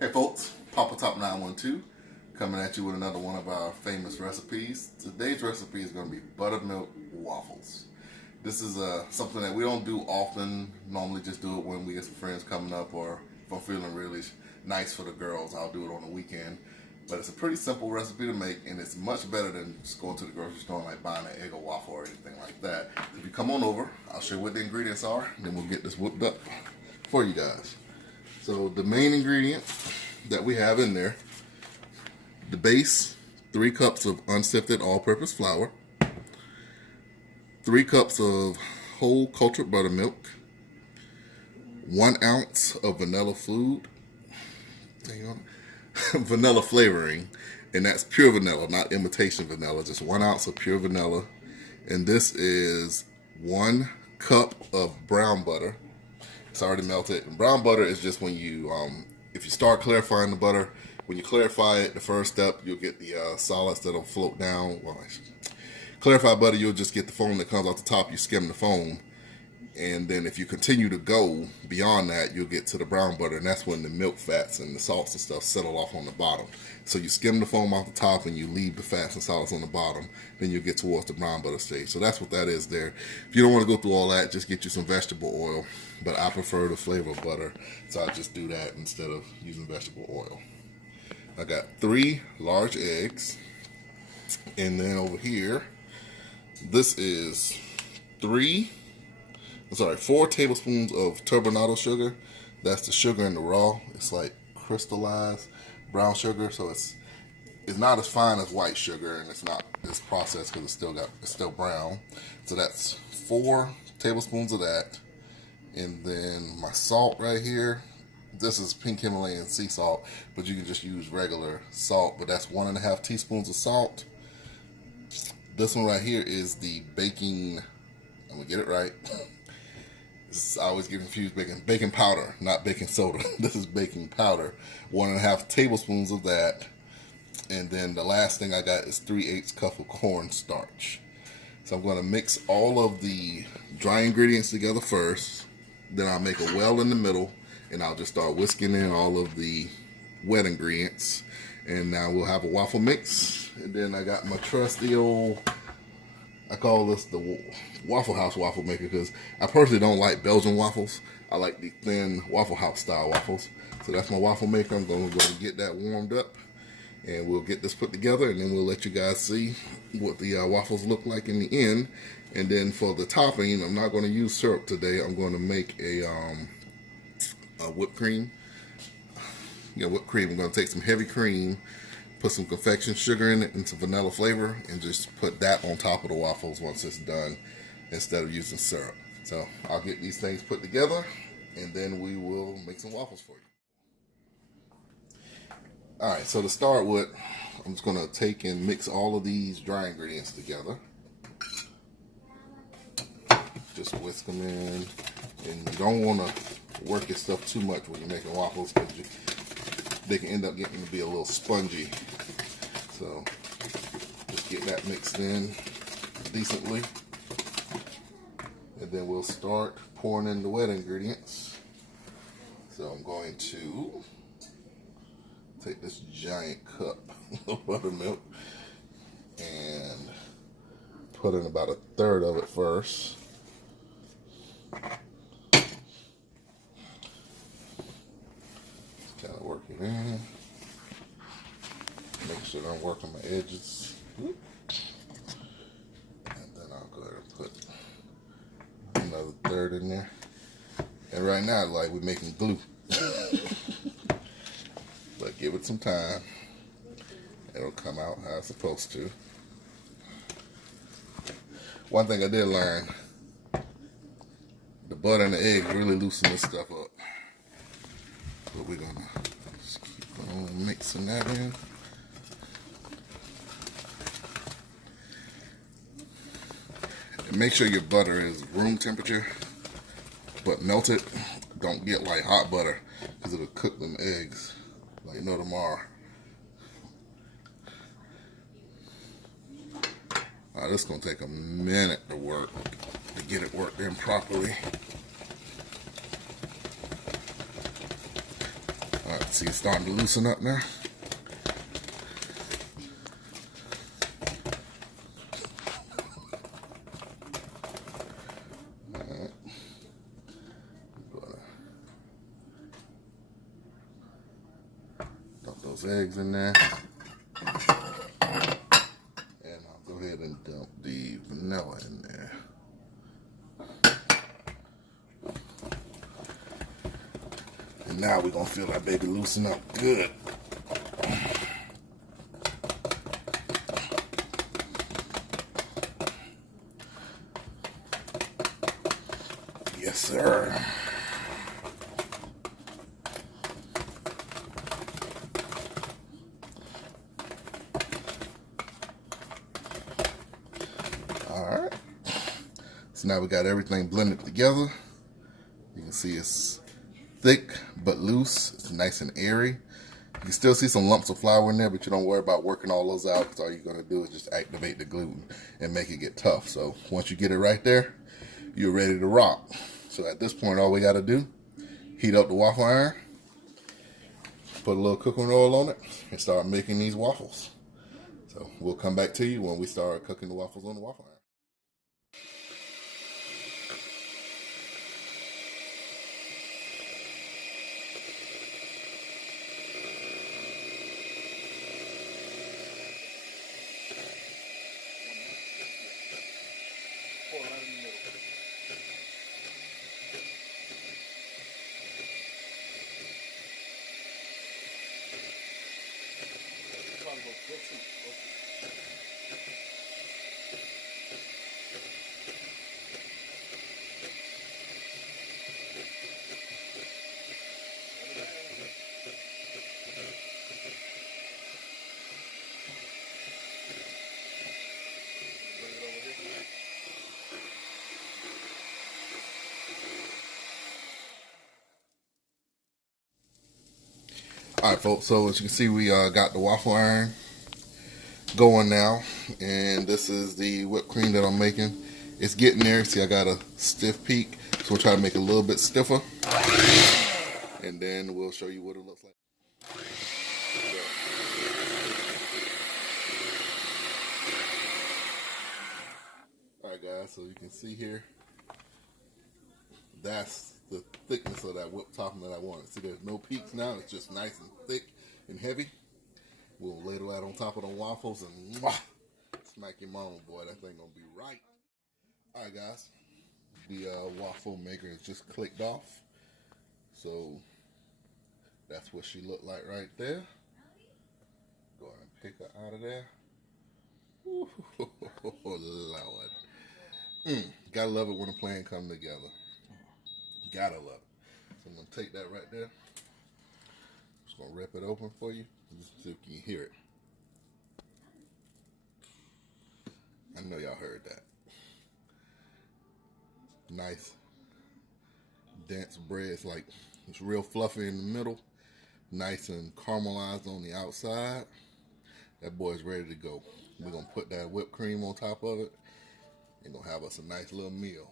Hey folks, Papa Top 912 coming at you with another one of our famous recipes. Today's recipe is going to be buttermilk waffles. This is something that we don't do often. Normally just do it when we get some friends coming up, or if I'm feeling really nice for the girls, I'll do it on the weekend. But it's a pretty simple recipe to make, and it's much better than just going to the grocery store and like buying an egg or waffle or anything like that. If you come on over, I'll show you what the ingredients are, and then we'll get this whipped up for you guys. So the main ingredient that we have in there, the base, 3 cups of unsifted all-purpose flour, 3 cups of whole cultured buttermilk, 1 ounce of vanilla vanilla flavoring, and that's pure vanilla, not imitation vanilla, just 1 ounce of pure vanilla. And this is 1 cup of brown butter. It's already melted. And brown butter is just when you, if you start clarifying the butter, when you clarify it, the first step, you'll get the solids that'll float down. Well, clarified butter, you'll just get the foam that comes off the top. You skim the foam. And then if you continue to go beyond that, you'll get to the brown butter. And that's when the milk fats and the salts and stuff settle off on the bottom. So you skim the foam off the top and you leave the fats and solids on the bottom. Then you'll get towards the brown butter stage. So that's what that is there. If you don't want to go through all that, just get you some vegetable oil. But I prefer the flavor of butter, so I just do that instead of using vegetable oil. I got 3 large eggs. And then over here, this is 4 tablespoons of turbinado sugar. That's the sugar in the raw. It's like crystallized brown sugar, so it's not as fine as white sugar, and it's not as processed because it's still brown. So that's 4 tablespoons of that. And then my salt right here, this is pink Himalayan sea salt, but you can just use regular salt, but that's 1.5 teaspoons of salt. This one right here is the baking, I'm gonna get it right. I always get confused, baking powder, not baking soda. This is baking powder, 1.5 tablespoons of that. And then the last thing I got is 3/8 cup of cornstarch. So I'm going to mix all of the dry ingredients together first. Then I'll make a well in the middle, and I'll just start whisking in all of the wet ingredients. And now we'll have a waffle mix. And then I got my trusty old, I call this the Waffle House waffle maker because I personally don't like Belgian waffles. I like the thin Waffle House style waffles. So that's my waffle maker. I'm going to go and get that warmed up, and we'll get this put together, and then we'll let you guys see what the waffles look like in the end. And then for the topping, I'm not going to use syrup today. I'm going to make a whipped cream. Whipped cream. I'm going to take some heavy cream, put some confection sugar in it and some vanilla flavor, and just put that on top of the waffles once it's done instead of using syrup. So I'll get these things put together, and then we will make some waffles for you. Alright, so to start with, I'm just going to take and mix all of these dry ingredients together. Just whisk them in, and you don't want to work your stuff too much when you're making waffles because they can end up getting to be a little spongy. So just get that mixed in decently, and then we'll start pouring in the wet ingredients. So I'm going to take this giant cup of buttermilk and put in about 1/3 of it first. Kind of work it in. Make sure that I'm working my edges. And then I'll go ahead and put another 1/3 in there. And right now, like we're making glue. But give it some time. It'll come out how it's supposed to. One thing I did learn, the butter and the egg really loosen this stuff up. But we're gonna just keep on mixing that in. And make sure your butter is room temperature, but melted. Don't get like hot butter because it'll cook them eggs like no tomorrow. This is gonna take a minute to work to get it worked in properly. See, it's starting to loosen up now. Alright. Dump those eggs in there. And I'll go ahead and dump the vanilla in there. And now we're gonna feel that baby loosen up good. Yes, sir. All right. So now we got everything blended together. You can see it's thick but loose. It's nice and airy. You can still see some lumps of flour in there, but you don't worry about working all those out because all you're going to do is just activate the gluten and make it get tough. So once you get it right there, you're ready to rock. So at this point, all we got to do, heat up the waffle iron, put a little cooking oil on it, and start making these waffles. So we'll come back to you when we start cooking the waffles on the waffle iron. All right, folks, so as you can see, we got the waffle iron going now, and this is the whipped cream that I'm making. It's getting there. See, I got a stiff peak, so we'll try to make it a little bit stiffer, and then we'll show you what it looks like. All right, guys, so you can see here, that's the thickness of that whipped topping that I wanted. See, there's no peaks now. It's just nice and thick and heavy. We'll ladle that on top of the waffles and smack your mama, boy. That thing gonna be right. All right, guys. The waffle maker is just clicked off. So that's what she looked like right there. Go ahead and pick her out of there. Ooh, Lord. Gotta love it when a plan comes together. Gotta love it. So I'm gonna take that right there. Just gonna rip it open for you. Just so you can hear it. I know y'all heard that. Nice, dense bread. It's real fluffy in the middle. Nice and caramelized on the outside. That boy's ready to go. We're gonna put that whipped cream on top of it. And gonna have us a nice little meal.